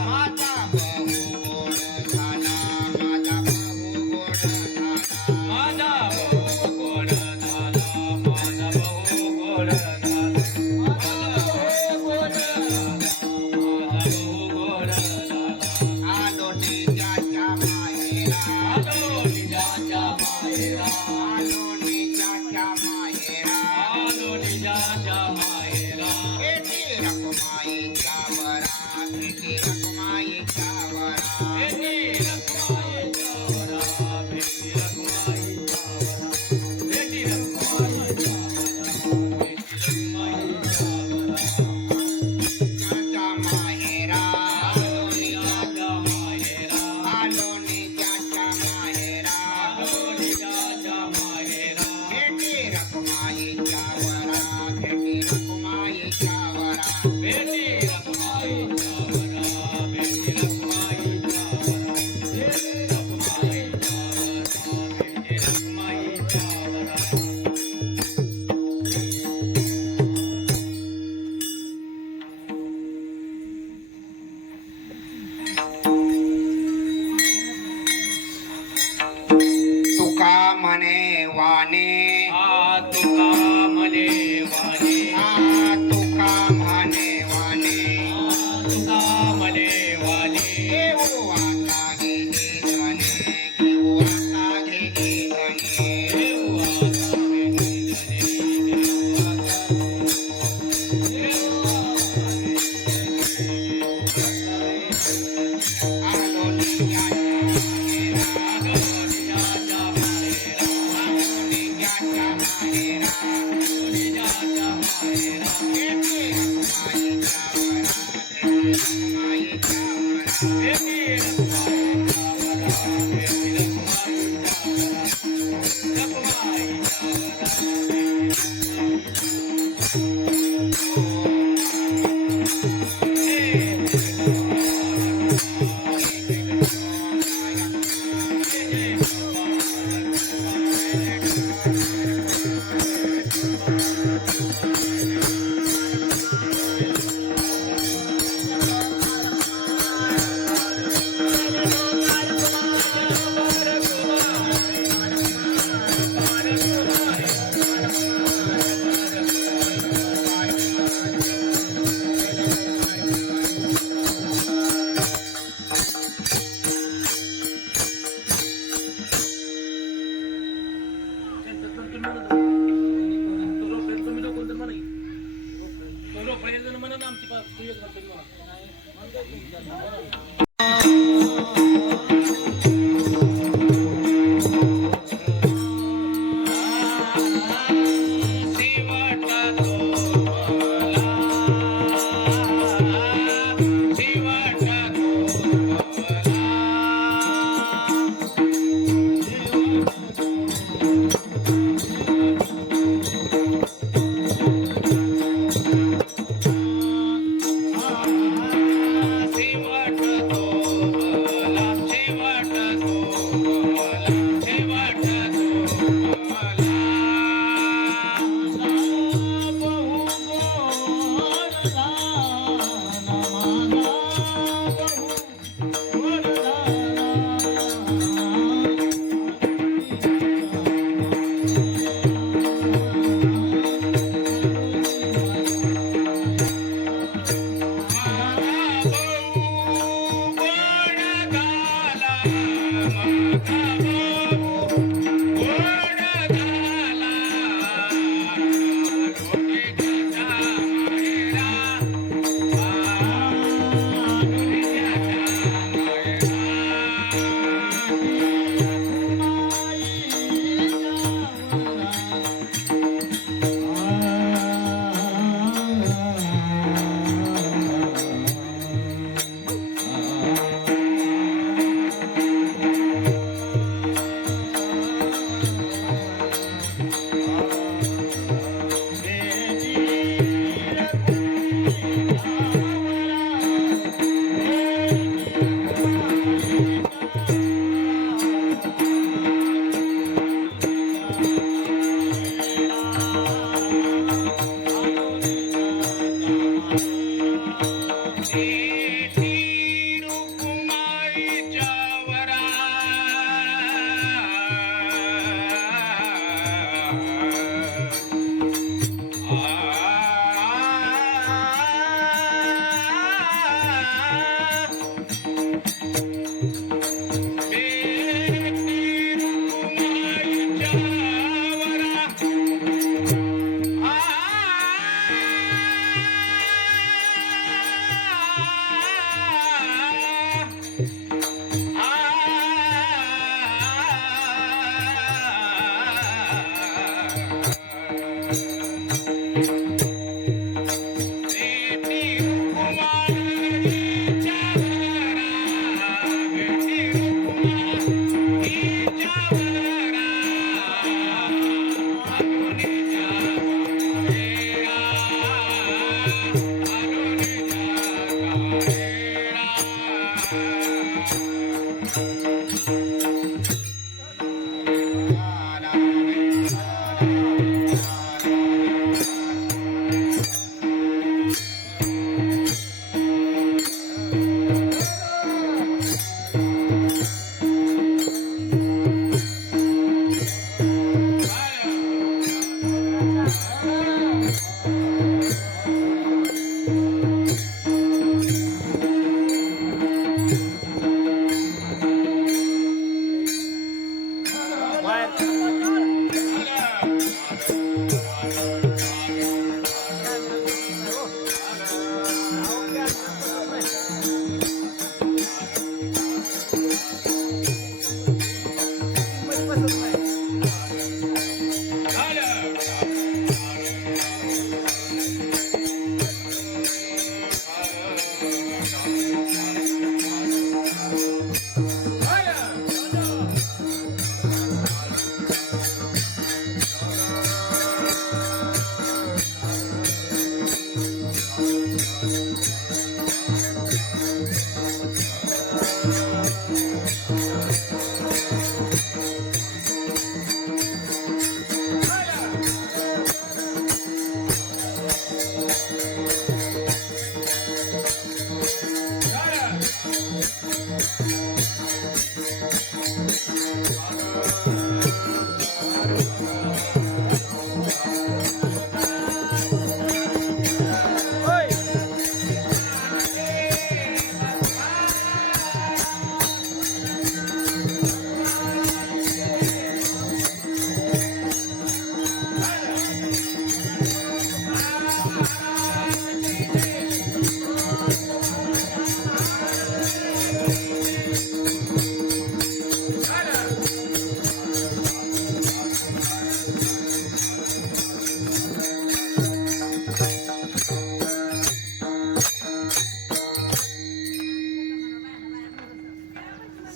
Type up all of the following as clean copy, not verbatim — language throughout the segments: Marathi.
माझा भाऊ गोड झाला माझा भाऊ गोड झाला माझा भाऊ गोड झाला माझा भाऊ गोड झाला माझा भाऊ गोड झाला माझा भाऊ गोड झाला आलो निजाच्या माहेरा आलो निजाच्या माहेरा आलो निजाच्या माहेरा आलो निजाच्या माहेरा येते रखमाईच्या वरा येते रखमाईच्या वरा भेटी रखमाईच्या वरा भेटी रखमाईच्या वरा भेटी रखमाईच्या वरा भेटी रखमाईच्या वरा निजाच्या माहेरा आलो निजाच्या माहेरा आलो निजाच्या माहेरा आलो निजाच्या माहेरा भेटे रखमाईच्या वरा भेटे रखमाईच्या वरा भेटी रखमाईच्या वरा भेटी रखमाईच्या वरा भेटी रखमाईच्या वरा भेटी रखमाईच्या वरा तुका म्हणे वाणे तुका म्हणे वाणे तुका म्हणे वाणे तुका म्हणे वाणे घेऊ आता गेली धने घेऊ आता गेली धने देऊ आता भेटी धने देऊ आता देऊ आलो निजाच्या माहेरा आलो निजाच्या माहेरा आलो निजाच्या माहेरा निजाच्या माहेरा भेटे रखमाईच्या वरा भेटे रखमाईच्या वरा भेटी रखमाईच्या वरा भेटी रखमाईच्या शेवट तो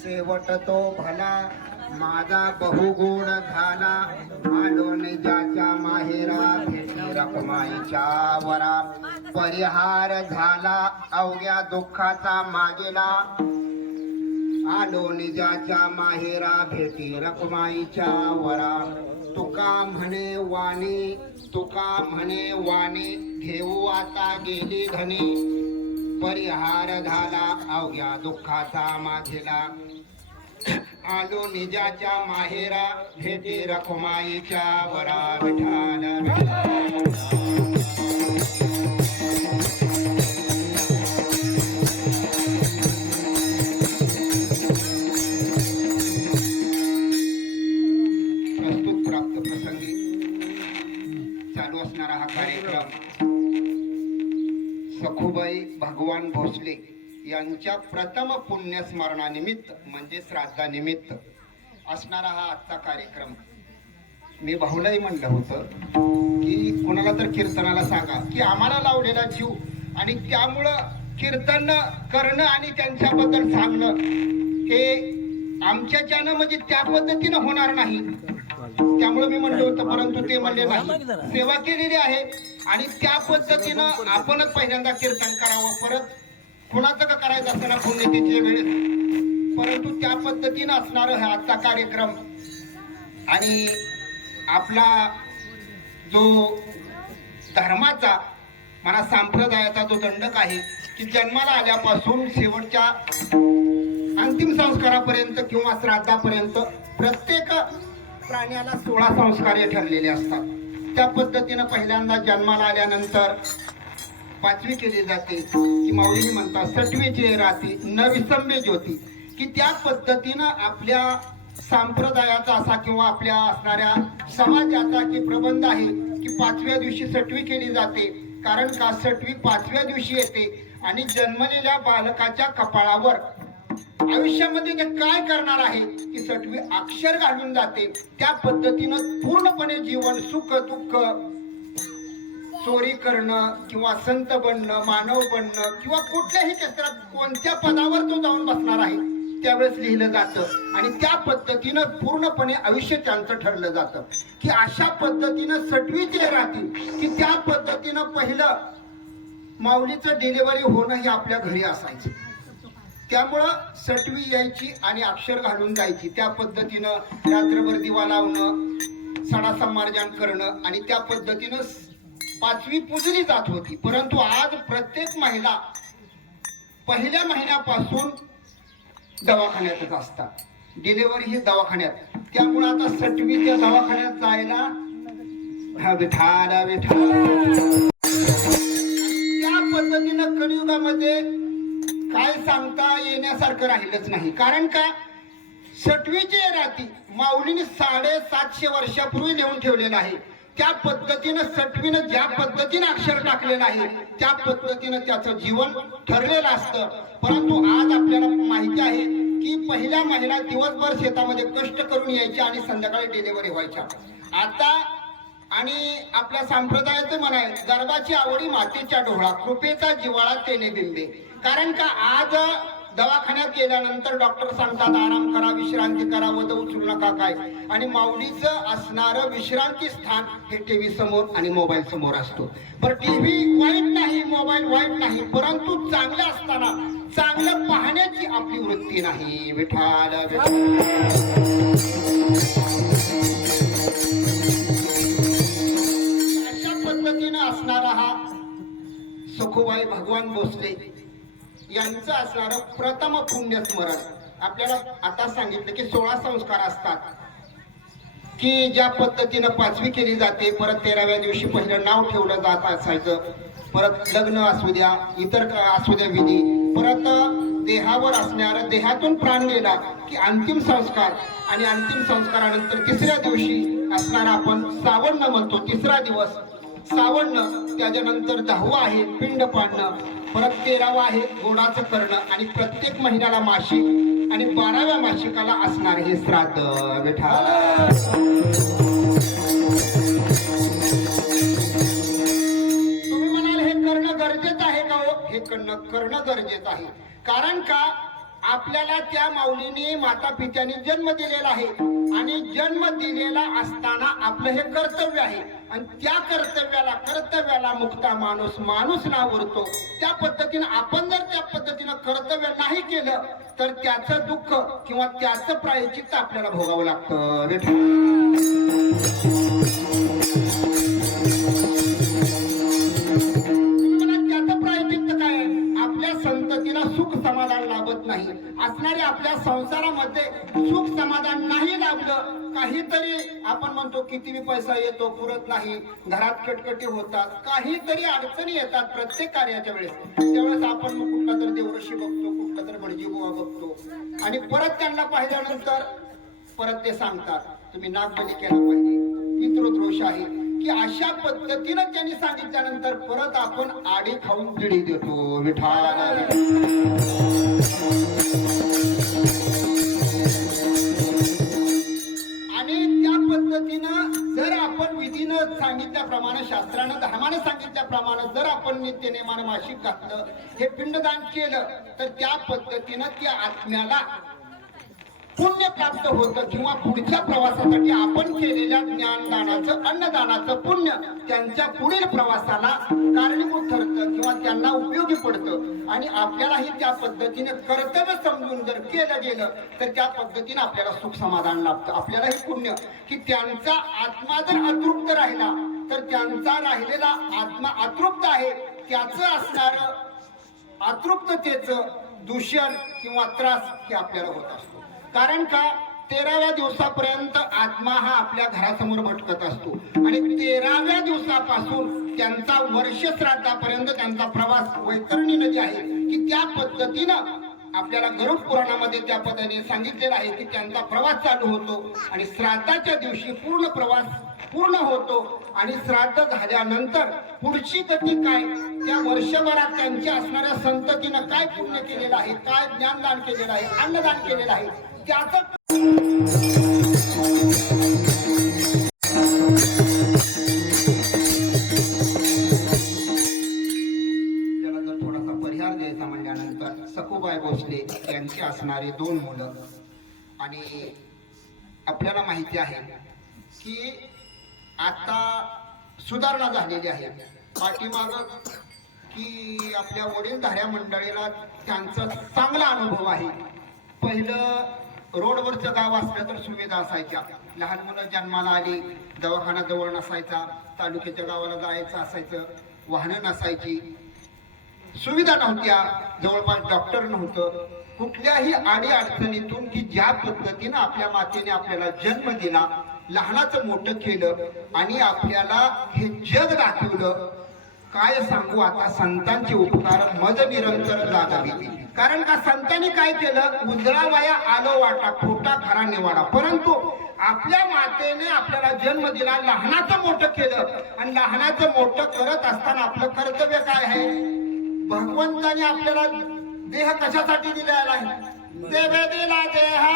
शेवट तो भला माझा बहुगुण झाला आलो निजाच्या माहेरा भेटी रखमाईच्या वरा परिहार झाला अवघ्या दुःखाचा मागेला आलो निजाच्या माहेरा भेटी रखमाईच्या वरा तुका म्हणे वाणी घेऊ आता गेली धनी परिहार झाला अवघ्या दुःखाचा मागेला आलो निजाच्या माहेरा भेटी रखुमाईच्या वरा विठाल प्रस्तुत प्राप्त प्रसंगी चालू असणारा हा कार्यक्रम सखुबाई भगवान भोसले यांच्या प्रथम पुण्यस्मरणानिमित्त म्हणजे श्राद्धानिमित्त असणारा हा आजचा कार्यक्रम. मी भाऊलाही म्हणलं होतं की कोणाला तर कीर्तनाला सांगा की आम्हाला लावलेला जीव आणि त्यामुळं कीर्तन करणं आणि त्यांच्याबद्दल सांगणं हे आमच्याच्यानं म्हणजे त्या पद्धतीनं होणार नाही. त्यामुळे मी म्हणलं होतं, परंतु ते म्हणले नाही. सेवा केलेली आहे आणि त्या पद्धतीनं आपणच पहिल्यांदा कीर्तन करावं, परत कुणाचं का करायचं असताना पुण्यतिथीच्या वेळेस, परंतु त्या पद्धतीनं असणार हा आजचा कार्यक्रम. आणि आपला जो धर्माचा मला संप्रदायाचा जो दंडक आहे की जन्माला आल्यापासून शेवटच्या अंतिम संस्कारापर्यंत किंवा श्राद्धापर्यंत प्रत्येक प्राण्याला 16 संस्कार हे ठरलेले असतात. त्या पद्धतीनं पहिल्यांदा जन्माला आल्यानंतर 5वी केली जाते की माऊली म्हणतात 6वीचे राती न विसंबे ज्योती, की त्या पद्धतीनं आपल्या संप्रदायाचा असा किंवा आपल्या असणाऱ्या समाजाचा की प्रबंध आहे की 5व्या दिवशी 6वी केली जाते. कारण का 6वी 5व्या दिवशी येते आणि जन्मलेल्या बालकाच्या कपाळावर आयुष्यामध्ये ते काय करणार आहे की 6वी अक्षर घालून जाते. त्या पद्धतीनं पूर्णपणे जीवन सुख दुःख चोरी करणं किंवा संत बनणं मानव बनणं किंवा कुठल्याही क्षेत्रात कोणत्या पदावर तो जाऊन बसणार आहे त्यावेळेस लिहिलं जातं आणि त्या पद्धतीनं पूर्णपणे आयुष्य त्यांचं ठरलं जातं की अशा पद्धतीनं 6वी जे राहतील की त्या पद्धतीनं पहिलं माऊलीचं डिलिव्हरी होणं हे आपल्या घरी असायचं. त्यामुळं सटवी यायची आणि अक्षर घालून जायची. त्या पद्धतीनं रात्रभर दिवा लावणं, सणा संमार्जन करणं आणि त्या पद्धतीनं पाचवी पूजली जात होती. परंतु आज प्रत्येक महिला पहिल्या महिन्यापासून दवाखान्यातच असतात. डिलिव्हरी ही दवाखान्यात. त्यामुळे आता सटवी त्या दवाखान्यात जायला त्या पद्धतीनं कलियुगामध्ये काय सांगता येण्यासारखं राहिलंच नाही. कारण का सटवीची राती माऊलीने 750 वर्षापूर्वी नेऊन ठेवलेलं आहे. त्या पद्धतीनं सटवीनं ज्या पद्धतीनं अक्षर टाकलेलं आहे त्या पद्धतीनं त्याचं जीवन ठरलेलं असतं. परंतु आज आपल्याला माहिती आहे की पहिल्या महिला दिवसभर शेतामध्ये कष्ट करून यायच्या आणि संध्याकाळी डिलिव्हरी व्हायच्या. आता आणि आपल्या संप्रदायाचं म्हणाय गर्भाची आवडी मातेच्या डोळा, कृपेचा जिव्हाळा तेने बिंबे. कारण का आज दवाखान्यात गेल्यानंतर डॉक्टर सांगतात आराम करा, विश्रांती करा, वद उचलू नका काय. आणि माऊलीचं असणारं विश्रांती स्थान हे टीव्ही समोर आणि मोबाईल समोर असतो. पण टीव्ही वाईट नाही, मोबाईल वाईट नाही, परंतु चांगलं असताना चांगलं पाहण्याची आपली वृत्ती नाही. विठाल अशा पद्धतीनं असणारा हा सखुबाई भगवान भोसले यांचं असणारं प्रथम पुण्यस्मरण. आपल्याला आता सांगितलं की 16 संस्कार असतात की ज्या पद्धतीनं पाचवी केली जाते. परत 13व्या दिवशी पहिलं नाव ठेवलं जात असायचं. परत लग्न असू द्या, इतर असू द्या विधी. परत देहावर असणारा देहातून प्राण गेला की अंतिम संस्कार. आणि अंतिम संस्कारानंतर तिसऱ्या दिवशी असणारा आपण सावन्न म्हणतो, तिसरा दिवस सावन्न. त्याच्यानंतर 10वा आहे पिंड पाडणं. परत 13वा आहे गोडाचं करणं. आणि प्रत्येक महिन्याला मासिक आणि 12व्या मासिकाला असणार हे श्राद्ध. विठाल तुम्ही म्हणाल हे करणं गरजेचं आहे का हो? हे करणं गरजेचं आहे. कारण का आपल्याला त्या माऊलीने माता पित्याने जन्म दिलेला आहे आणि जन्म दिलेला असताना आपलं हे कर्तव्य आहे. आणि त्या कर्तव्याला मुक्ता माणूस नावरतो. त्या पद्धतीनं आपण जर त्या पद्धतीनं कर्तव्य नाही केलं तर त्याचं दुःख किंवा त्याचं प्रायश्चित्त आपल्याला भोगावं लागतं. त्याचं प्रायश्चित्त काय? आपल्या संततीला सुख समाधान लाभत नाही. असणारे आपल्या संसारामध्ये सुख समाधान नाही लाभलं, काहीतरी आपण म्हणतो किती पैसा येतो पुरत नाही, घरात कटकटी होतात, काहीतरी अडचणी येतात प्रत्येक कार्याच्या वेळेस. त्यावेळेस आपण मग कुठला तर देवऋषी बघतो, कुठला तर भटजी बुवा बघतो. आणि परत त्यांना पाहिल्यानंतर परत ते सांगतात तुम्ही नागबली केला पाहिजे, पितृदोष आहे की अशा पद्धतीनं त्यांनी सांगितल्यानंतर परत आपण आडी खाऊन पिढी देतो. विठाल आणि त्या पद्धतीनं जर आपण विधीनं सांगितल्याप्रमाणे, शास्त्रानं धर्मानं सांगितल्याप्रमाणे जर आपण नित्यनेमानं मासिक घातलं, हे पिंडदान केलं तर त्या पद्धतीनं त्या आत्म्याला पुण्य प्राप्त होतं किंवा पुढच्या प्रवासासाठी आपण केलेल्या ज्ञानदानाचं, अन्नदानाचं पुण्य त्यांच्या पुढील प्रवासाला कारणीभूत ठरतं किंवा त्यांना उपयोगी पडतं. आणि आपल्यालाही त्या पद्धतीने कर्तव्य समजून जर केलं गेलं तर त्या पद्धतीने आपल्याला सुख समाधान लाभतं. आपल्यालाही पुण्य की त्यांचा आत्मा जर अतृप्त राहिला तर त्यांचा राहिलेला आत्मा अतृप्त आहे, त्याचं असणारं अतृप्ततेचं दूषण किंवा त्रास हे आपल्याला होत असतो. कारण का 13व्या दिवसापर्यंत आत्मा हा आपल्या घरासमोर भटकत असतो आणि 13व्या दिवसापासून त्यांचा वर्ष श्राद्धापर्यंत त्यांचा प्रवास वैतरणी नदी आहे की त्या पद्धतीनं आपल्याला गरुड पुराणामध्ये त्या पद्धतीने सांगितलेलं आहे की त्यांचा प्रवास चालू होतो आणि श्राद्धाच्या दिवशी पूर्ण प्रवास पूर्ण होतो. आणि श्राद्ध झाल्यानंतर पुढची गती काय, त्या वर्षभरात त्यांच्या असणाऱ्या संततीनं काय पुण्य केलेलं आहे, काय ज्ञानदान केलेलं आहे, अन्नदान केलेलं आहे, त्याचं त्याला जर थोडासा परिहार द्यायचा म्हणल्यानंतर सखुबाई भोसले यांची असणारी 2 मुलं. आणि आपल्याला माहिती आहे की आता सुधारणा झालेली आहे. पाठीमाग की आपल्या वडीलधाऱ्या मंडळीला त्यांचा चांगला अनुभव आहे. पहिलं रोडवरचं गाव असलं तर सुविधा असायच्या. लहान मुलं जन्माला आली, दवाखाना जवळ नसायचा, तालुक्याच्या गावाला जायचं असायचं, वाहनं नसायची, सुविधा नव्हत्या, जवळपास डॉक्टर नव्हतं. कुठल्याही अडी अडचणीतून की ज्या पद्धतीनं आपल्या मातेने आपल्याला जन्म दिला, लहानाचं मोठं केलं आणि आपल्याला हे जग दाखवलं, काय सांगू आता. संतांचे उपकार मज निरंतर जागावी. कारण का संतांनी काय केलं, उजळावाया आलो वाटा, खोटा खरा निवाडा. परंतु आपल्या मातेने आपल्याला जन्म दिला, लहानाचं मोठं केलं आणि लहानाचं मोठं करत असताना आपलं कर्तव्य काय आहे. भगवंताने आपल्याला देह कशासाठी दिलेला आहे. देवे दिला देहा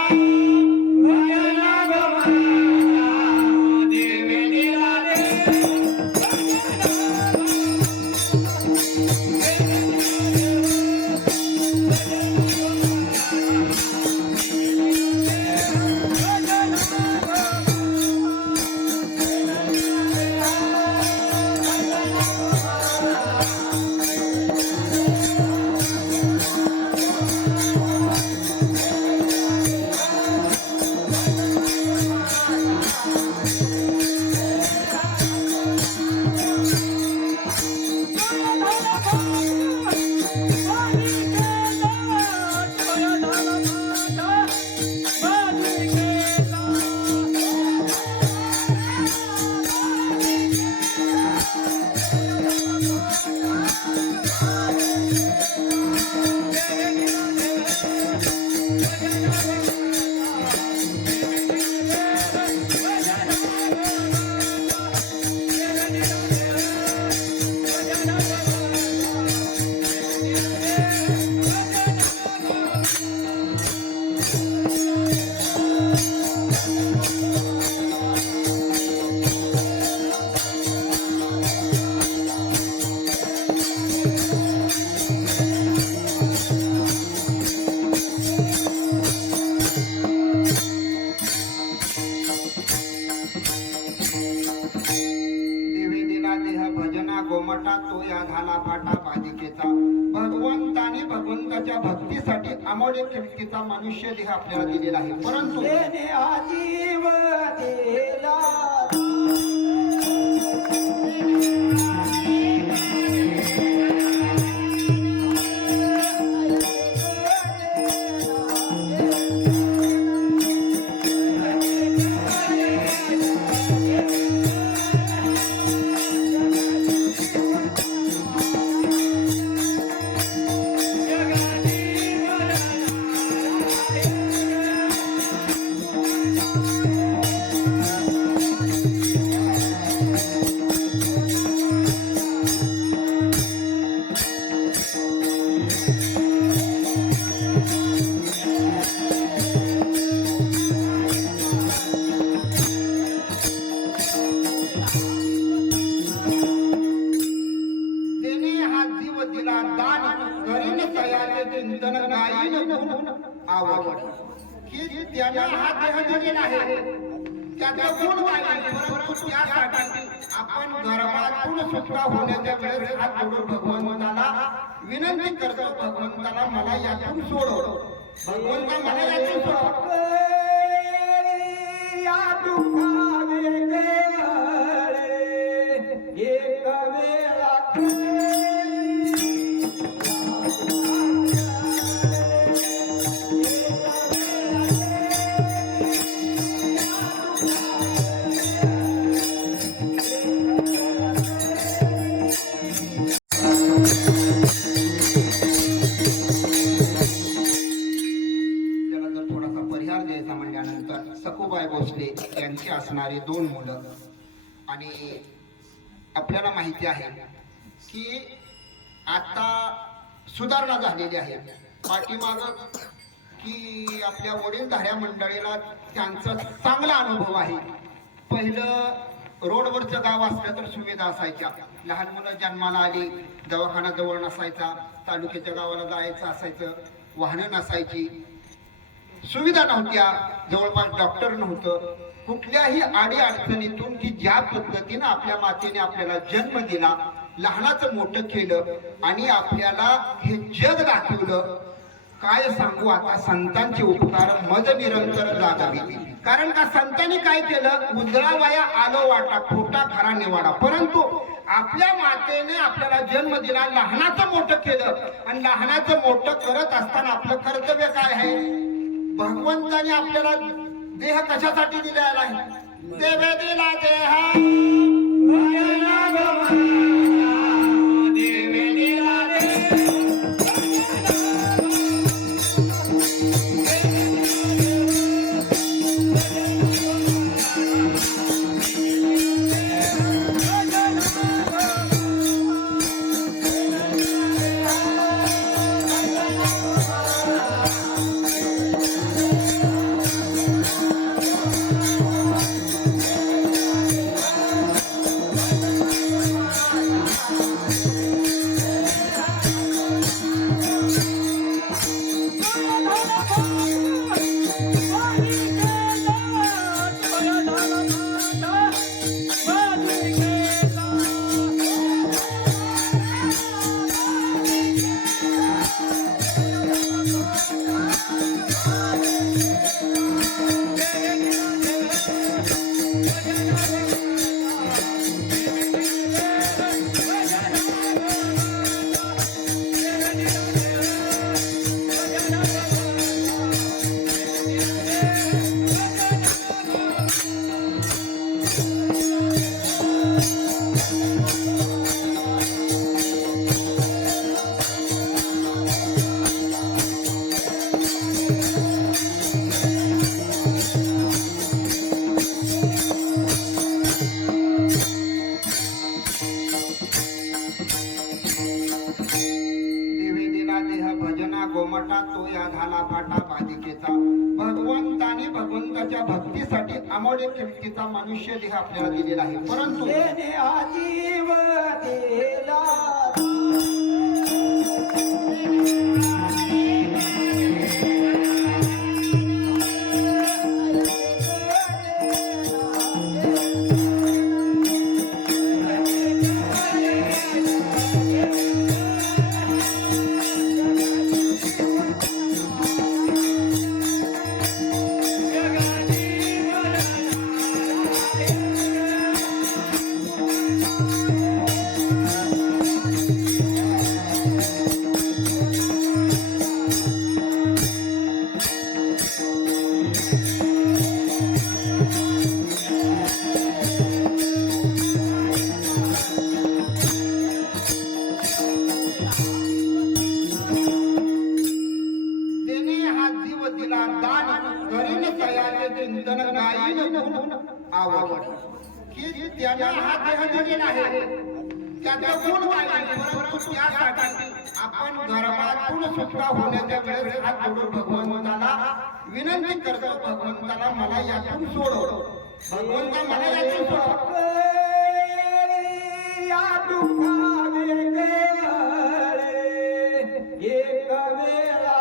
गोमटा तो या झाला फाटा बालिकेचा. भगवंताने भगवंताच्या भक्तीसाठी अमोल कीर्तीचा मनुष्य देह आपल्याला दिलेला आहे. परंतु चिंतन गायीन गुण आवड की त्याला हा देह दिलेला आहे, त्याचा गुण काय. परंतु त्यासाठी आपण गर्भातून सुटका होण्याच्या वेळेस हात जोडून भगवंताला विनंती करतो, भगवंताला मला यातून सोडव, भगवंता मला यातून सोडव. या एक वेळा सखूबाई भोसले यांची असणारी 2 मुलं. आणि आपल्याला माहिती आहे की आता सुधारणा झालेली आहे. पाठीमाग की आपल्या वडीलधाऱ्या मंडळीला त्यांचा चांगला अनुभव आहे. पहिलं रोडवरचं गाव असलं तर सुविधा असायच्या. लहान मुलं जन्माला आली, दवाखाना जवळ नसायचा, तालुक्याच्या गावाला जायचं असायचं, वाहनं नसायची, सुविधा नव्हत्या, जवळपास डॉक्टर नव्हतं. कुठल्याही अडी अडचणीतून की ज्या पद्धतीनं आपल्या मातेने आपल्याला जन्म दिला, लहानाचं मोठं केलं आणि आपल्याला हे जग दाखवलं. काय सांगू आता, संतांचे उपकार मज निरंतर जागावी. कारण का संतांनी काय केलं, उजळावाया आलो वाटा, खोटा खरा निवाडा. परंतु आपल्या मातेने आपल्याला जन्म दिला, लहानाचं मोठं केलं आणि लहानाचं मोठं करत असताना आपलं कर्तव्य काय आहे, भगवंताने आपल्याला देह कशासाठी दिलेला आहे, देवे दिला देहा देवे दिला देह. गोमटा तो या झाला फाटा बाधिकेचा. भगवंताने भगवंताच्या भक्तीसाठी अमोल किमतीचा मनुष्य देह आपल्याला दिलेला आहे. परंतु जीव दिला चिंतन गायीन आवड की त्याला हा देह दिलेला आहे, त्याचा गुण काय, परंतु त्यासाठी आपण गर्भातून सुटका होण्याच्या वेळेस हात जोडून भगवंताला विनंती करतो, भगवंताला मला यातून सोडव, भगवंता मला यातून सोडव. या दुःखाने एक वेळा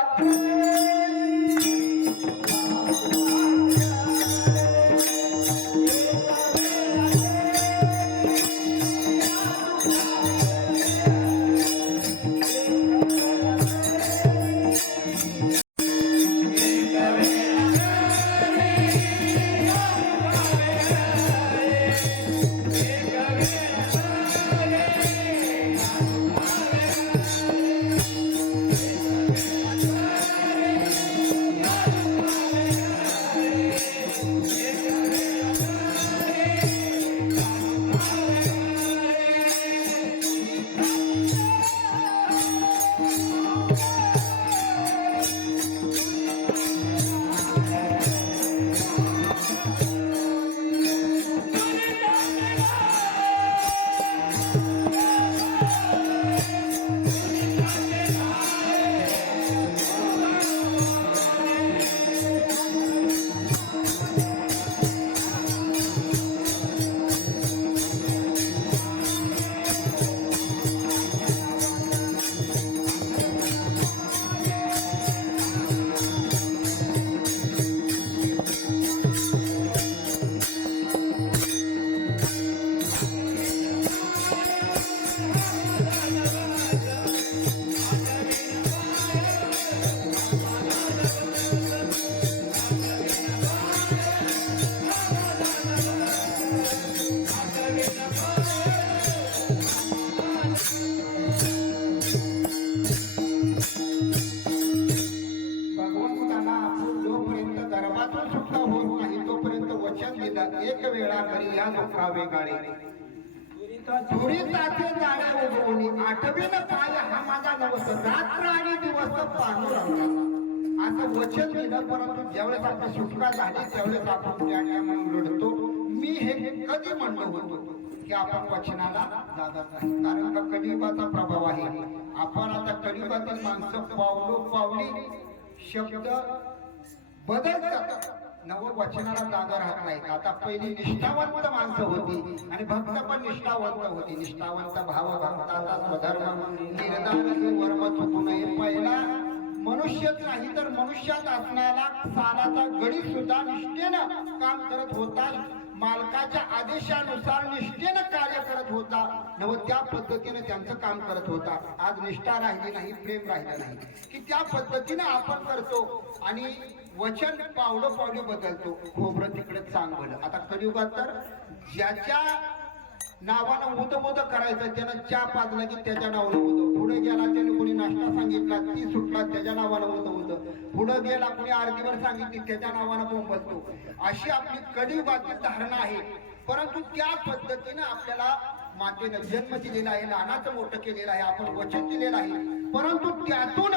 एक वेळा करी या दुःखा वेगाळे दुरिता दुरिताचे जाण्या उगवणी आठवेन पाय हा माझा नवस रात्र आणि दिवस पांडुरंगा असं वचन दिलं. परंतु ज्यावेळेस आपली सुटका झाली त्यावेळेस आपण त्या म्हणून रडतो. मी हे कधी म्हणलो होतो की आपण वचनाला जागा नाही, कारण का कलियुगाचा प्रभाव आहे. आपण आता कलियुगातील माणसं पावली शब्द बदलतात, नव वचनाला जागा राहत नाही. आता पहिली निष्ठावंत माणसं होती आणि भक्त पण निष्ठावंत होती. निष्ठावंत भाव भक्ताचा स्वधर्म निर्धार वर्म चुकू नये. पहिला मनुष्यच नाही तर मनुष्यात असणारा सालाचा गडी सुद्धा निष्ठेनं काम करत होता. मालकाच्या आदेशानुसार निष्ठेनं कार्य करत होता. नव त्या पद्धतीने त्यांचं काम करत होता. आज निष्ठा राहिली नाही, प्रेम राहिलं नाही की त्या पद्धतीने आपण करतो आणि वचन पावलं बदलतो. खोबरं तिकडे चांगलं. आता कलियुगात तर ज्याच्या नावानं उद करायचं त्यानं चहा पाजला की त्याच्या नावानं उद. पुढे गेला त्याने कोणी नाश्ता सांगितला ती सुटला त्याच्या नावानं उद. पुढे गेला कोणी आरतीवर सांगितली त्याच्या नावानं बोंबलतो. अशी आपली कलियुगातील धारणा आहे. परंतु त्या पद्धतीनं आपल्याला मातेनं जन्म दिलेला आहे, लहानाचं मोठं केलेलं आहे, आपण वचन दिलेलं आहे. परंतु त्यातून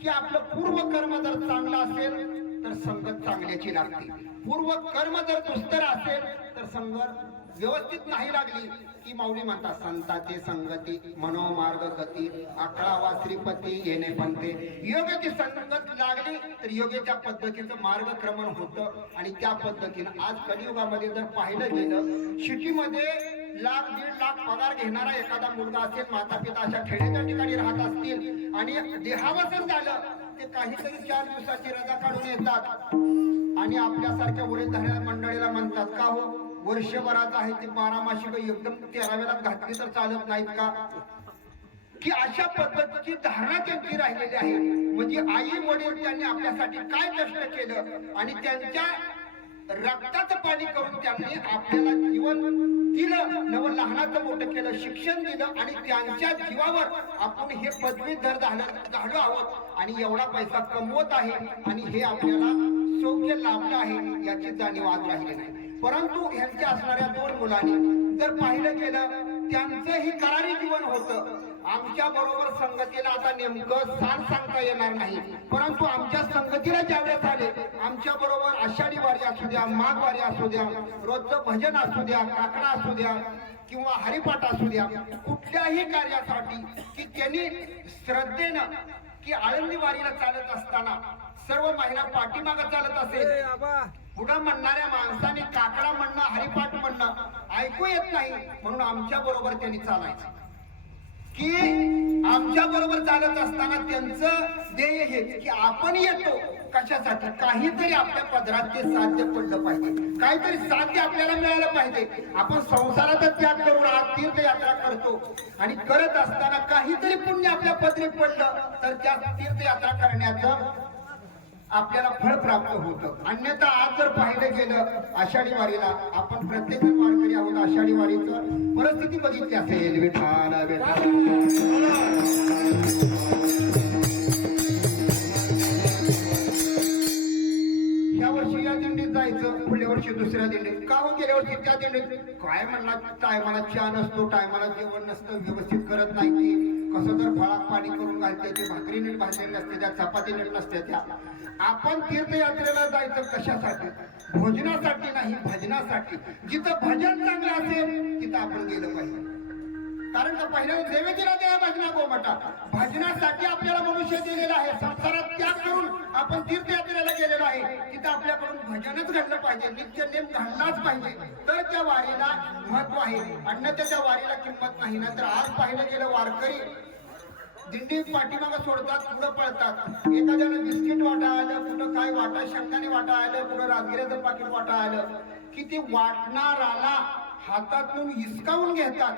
की आपलं पूर्वकर्म जर चांगलं असेल तर संगत चांगल्याची लागते. पूर्वकर्म जर दुस्तर असेल तर संगत व्यवस्थित नाही लागली की माऊली म्हणतात संताचे संगती मनोमार्ग गती 11वा श्रीपती येणे बनते. योग्याची संगत लागली तर योग्याच्या पद्धतीचं मार्गक्रमण होतं. आणि त्या पद्धतीनं आज कलियुगामध्ये जर पाहिलं गेलं सिटीमध्ये 1,00,000-1,50,000 पगार घेणारा एखादा मुलगा असेल, माता पिता अशा खेड्याच्या ठिकाणी राहत असतील आणि देहावसन झालं ते काहीतरी 4 दिवसाची रजा काढून येतात आणि आपल्यासारख्या वडीलधाऱ्या मंडळीला म्हणतात का हो वर्षभरात आहे ते 12 मासिक एकदम 13व्याला घातली तर चालत नाहीत का? की अशा पद्धतीची धारणा त्यांची राहिलेली आहे. म्हणजे आई वडील त्यांनी आपल्यासाठी काय कष्ट केलं आणि त्यांच्या रक्ताचं पाणी करून त्यांनी आपल्याला जीवन दिलं, नव लहानाचं मोठं केलं, शिक्षण दिलं आणि त्यांच्या जीवावर आपण हे पदवीधर झालो आहोत आणि एवढा पैसा कमवत आहे आणि हे आपल्याला सौख्य लाभलं आहे याची जाणीव आज राहिली नाही. परंतु ह्यांच्या असणाऱ्या 2 मुलांनी जर पाहिलं गेलं त्यांचंही करारी जीवन होतं. आमच्या बरोबर संगतीला आता नेमकं सांगता येणार नाही, परंतु आमच्या संगतीला ज्यावेळेस आले आमच्या बरोबर आषाढी वारी असू द्या, माघ वारी असू द्या, रोजचं भजन असू द्या, काकडा असू द्या किंवा हरिपाठ असू द्या, कुठल्याही कार्यासाठी की त्यांनी श्रद्धेनं की आळंदी वारीला चालत असताना सर्व महिला पाठीमागं चालत असेल. पुढं म्हणणाऱ्या माणसाने काकडा म्हणणं हरिपाठ म्हणणं ऐकू येत नाही म्हणून आमच्या बरोबर त्यांनी चालायचं. की आमच्या बरोबर चालत असताना त्यांचं ध्येय हे की आपण येतो कशासाठी, काहीतरी आपल्या पदरात ते साध्य पडलं पाहिजे, काहीतरी साध्य आपल्याला मिळालं पाहिजे. आपण संसाराचा त्याग करून आज तीर्थयात्रा करतो आणि करत असताना काहीतरी पुण्य आपल्या पदरी पडलं तर त्या तीर्थयात्रा करण्याचं आपल्याला फळ प्राप्त होतं. अन्यथा आज जर पाहिलं गेलं आषाढी वारीला आपण प्रत्येक वारकरी आहोत, आषाढी वारीचं परिस्थिती बघितली असेल. ह्या वर्षी या दिंडीत जायचं, पुढल्या वर्षी दुसऱ्या दिंडीत का हो, गेल्या वर्षी त्या दिंडीत काय म्हणला टायमाला चहा नसतो, टायमाला जेवण नसतं, व्यवस्थित करत नाही ती, कसं तर फळात पाणी करून घालते, ते भाकरी नीट भाजलेली नसते, त्या चपाती नीट नसते. त्या आपण तीर्थयात्रेला जायचं कशासाठी, भोजनासाठी नाही भजनासाठी. जिथं भजन चांगलं असेल तिथं आपण गेलं पाहिजे. कारण का पहिल्यांदा देवेंद्र द्या भजना गोमटा भजनासाठी आपल्याला मनुष्य दिलेला आहे. संसारात त्याग करून आपण तीर्थयात्रेला गेलेलो आहे, तिथं आपल्याकडून भजनच घडलं पाहिजे, नित्य नेम घडलाच पाहिजे, तर त्या वारीला महत्व आहे. अन्यथा त्या वारीला किंमत नाही. नंतर आज पाहिलं गेलं वारकरी दिंडी पाठीमागं सोडतात, पुढं पळतात. एखाद्याला बिस्किट वाटा आलं, कुठं काय वाटा शेंगदाणे वाटा आलं, कुठं राजगिऱ्याचं पाकिट वाटा आलं की ते वाटणाराला हातातून हिसकावून घेतात.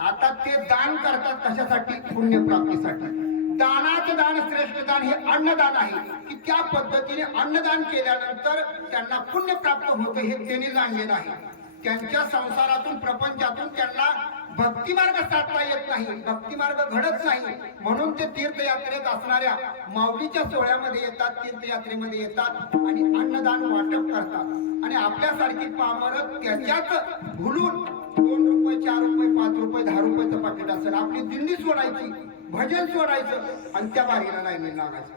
आता ते दान करतात कशासाठी, पुण्यप्राप्तीसाठी. दानाचं दान श्रेष्ठ दान हे अन्नदान आहे की त्या पद्धतीने अन्नदान केल्यानंतर त्यांना पुण्य प्राप्त होतं हे त्यांनी जाणलेलं आहे. त्यांच्या संसारातून प्रपंचातून त्यांना भक्तिमार्ग साधता येत नाही, भक्तिमार्ग घडत नाही, म्हणून ते तीर्थयात्रेत असणाऱ्या माऊलीच्या सोहळ्यामध्ये येतात, तीर्थयात्रेमध्ये येतात आणि अन्नदान वाटप करतात. आणि आपल्यासारखी पामरं त्याच्यात भुलून 2 रुपये 4 रुपये 5 रुपये 10 रुपयाचं पाकिट असेल, आपली दिंडी सोडायची, भजन सोडायचं आणि त्या बारीला लाईन लागायचं.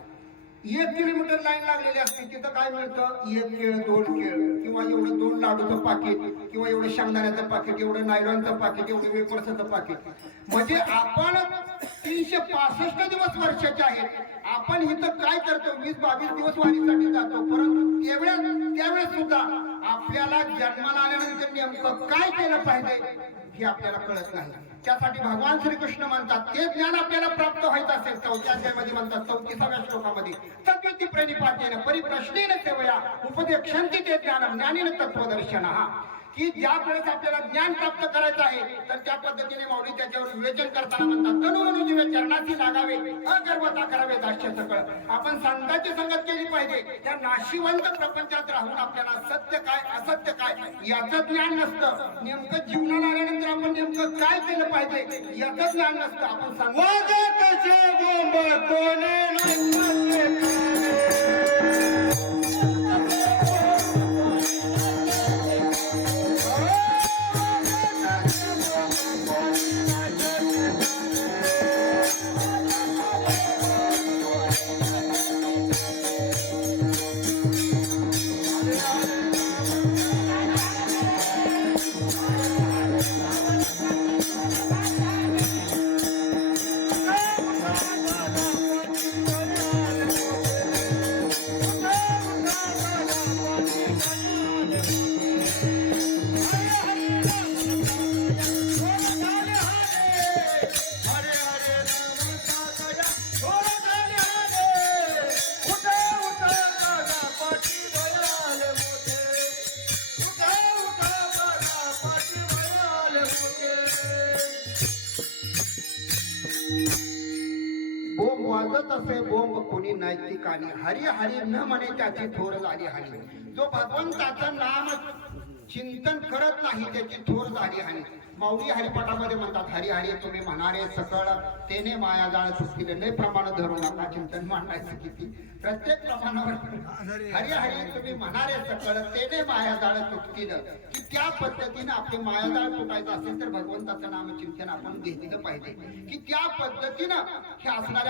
1 किलोमीटर लाईन लागलेली असते, तिथं काय मिळतं, 1 केळ 2 केळ किंवा एवढं 2 लाडूचं पाकिट किंवा एवढं शेंगदाण्याचं पाकिट, एवढं नायलॉनचं पाकिट, एवढं वेपर्सचं पाकिट. म्हणजे आपण 365 दिवस वर्षाचे आहेत, आपण इथं काय करतो, 20-22 दिवस वारीसाठी जातो, परंतु त्यावेळेस सुद्धा आपल्याला जन्माला आल्यानंतर नेमकं काय केलं पाहिजे हे आपल्याला कळत नाही. त्यासाठी भगवान श्रीकृष्ण म्हणतात, ते ज्ञान आपल्याला प्राप्त व्हायचं असेल 4थ्या अध्यायामध्ये म्हणतात, 34व्या श्लोकामध्ये, तद्विती प्रणिपातेन परिप्रश्नेन सेवया उपदेक्षन्ति ते ज्ञानम ज्ञानेन तत्वदर्शनः, की ज्या वेळेस आपल्याला ज्ञान प्राप्त करायचं आहे तर त्या पद्धतीने माऊली त्याच्यावर विवेचन करताना म्हणतात, तनु अनुजीवे चरणाची लागावे अगर्वता करावे दास्य सकळ. आपण संतांची संगत केली पाहिजे. त्या नाशिवंत प्रपंचात राहून आपल्याला सत्य काय असत्य काय याचं ज्ञान नसतं. नेमकं जीवनाला आल्यानंतर आपण नेमकं काय केलं पाहिजे याचं ज्ञान नसतं. आपण वाजतचे बोंब कोणी नसते. बोंब वाजत असे बोंब कोणी नैतिकाने, हरी हरी न म्हणे त्याची थोर झाली हानी. जो भगवंताचं नाम चिंतन करत नाही त्याची थोर झाली हानी. माऊली हरिपाठामध्ये म्हणतात, हरी हरी तुम्ही म्हणारे सकळ तेने माया जाळ सुटतील. लय प्रमाण धरू नका, चिंतन मांडायचं किती प्रत्येक प्रमाणावर हरी हरी तुम्ही म्हणारे सकळ तेने माया जाळ सुटतील. की त्या पद्धतीने आपले मायाजाळ तुटायचं असेल तर भगवंताचं नामचिंतन आपण घेतलं पाहिजे. की त्या पद्धतीनं हे असणाऱ्या